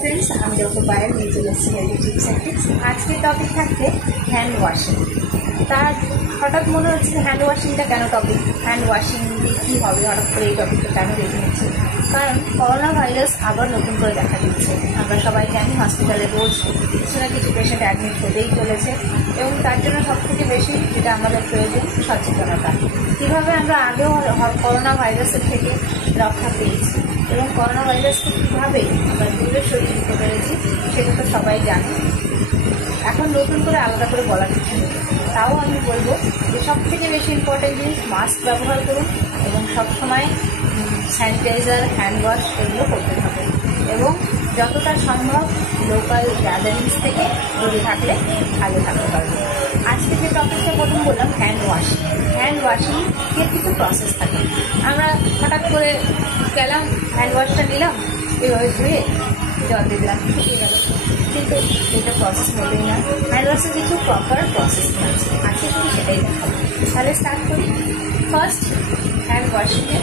Friends আমি doctor Payel নিয়ে চলে এসেছি হেলদি টিপস অ্যান্ড টিপস। আজকের টপিক থাকবে হ্যান্ড ওয়াশিং। তার হঠাৎ মনে হচ্ছে হ্যান্ড ওয়াশিংটা কেন টপিক, হ্যান্ড ওয়াশিং দিয়ে কী হবে, হঠাৎ করে এই টপিকটা কেন রেখে নিচ্ছে? কারণ করোনা ভাইরাস আবার নতুন করে দেখা দিচ্ছে। আমরা সবাই জানি হসপিটালে রোজ কিছু না কিছু পেশেন্ট অ্যাডমিট হতেই চলেছে এবং তার জন্য সবথেকে বেশি যেটা আমাদের প্রয়োজন সচেতনতা। কীভাবে আমরা আগেও করোনা ভাইরাসের থেকে রক্ষা পেয়েছি এবং করোনা ভাইরাসকে কীভাবে আমরা দূরে সরিয়ে দিতে পেরেছি সেটা তো সবাই জানে। এখন নতুন করে আলাদা করে বলার কিছু নেই, তাও আমি বলবো যে সব থেকে বেশি ইম্পর্টেন্ট জিনিস মাস্ক ব্যবহার করুন এবং সবসময় স্যানিটাইজার, হ্যান্ড ওয়াশ এগুলো করতে হবে এবং যতটা সম্ভব লোকাল গ্যাদারিংস থেকে দূরে থাকলে ভালো থাকতে পারবে। আজকে যে টপিকটা প্রথম বললাম হ্যান্ড ওয়াশিং। হ্যান্ড ওয়াশিংয়ের কিছু প্রসেস থাকে। আমরা হঠাৎ করে গেলাম, হ্যান্ড ওয়াশটা নিলাম, এভাবে ধুয়ে জল দিয়ে দিলাম, শুকিয়ে গেল, কিন্তু এটা প্রসেস মোটেই না। হ্যান্ড ওয়াশের কিছু প্রপার প্রসেস আছে, আজকে শুধু সেটাই দেখাবো। তাহলে স্টার্ট করি। ফার্স্ট হ্যান্ড ওয়াশিংয়ে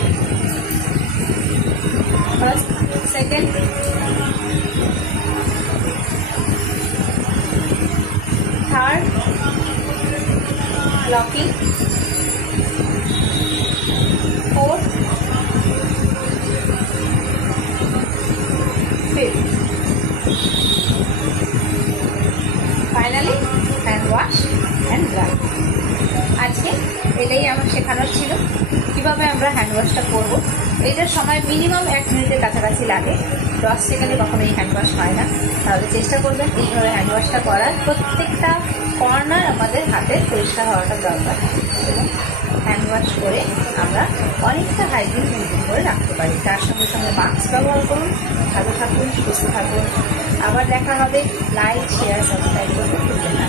first, second, third locking, fourth, fifth, finally hand wash and dry. आज के এটাই আমার শেখানোর ছিল কিভাবে আমরা হ্যান্ড ওয়াশটা করব। এটার সময় মিনিমাম 1 মিনিটের কাছাকাছি লাগে, 10 সেকেন্ডে কখনো এই হ্যান্ড ওয়াশ হয় না। তাহলে চেষ্টা করবেন এইভাবে হ্যান্ড ওয়াশটা করার। প্রত্যেকটা কর্নার আমাদের হাতের পরিষ্কার হওয়াটা দরকার এবং হ্যান্ড ওয়াশ করে আমরা অনেকটা হাইজিন মেনটেন করে রাখতে পারি। তার সঙ্গে সঙ্গে মাস্ক ব্যবহার করুন। ভালো থাকুন, সুস্থ থাকুন। আবার দেখা হবে। লাইক, শেয়ার, সাবস্ক্রাইব করতে ভুলবেন না।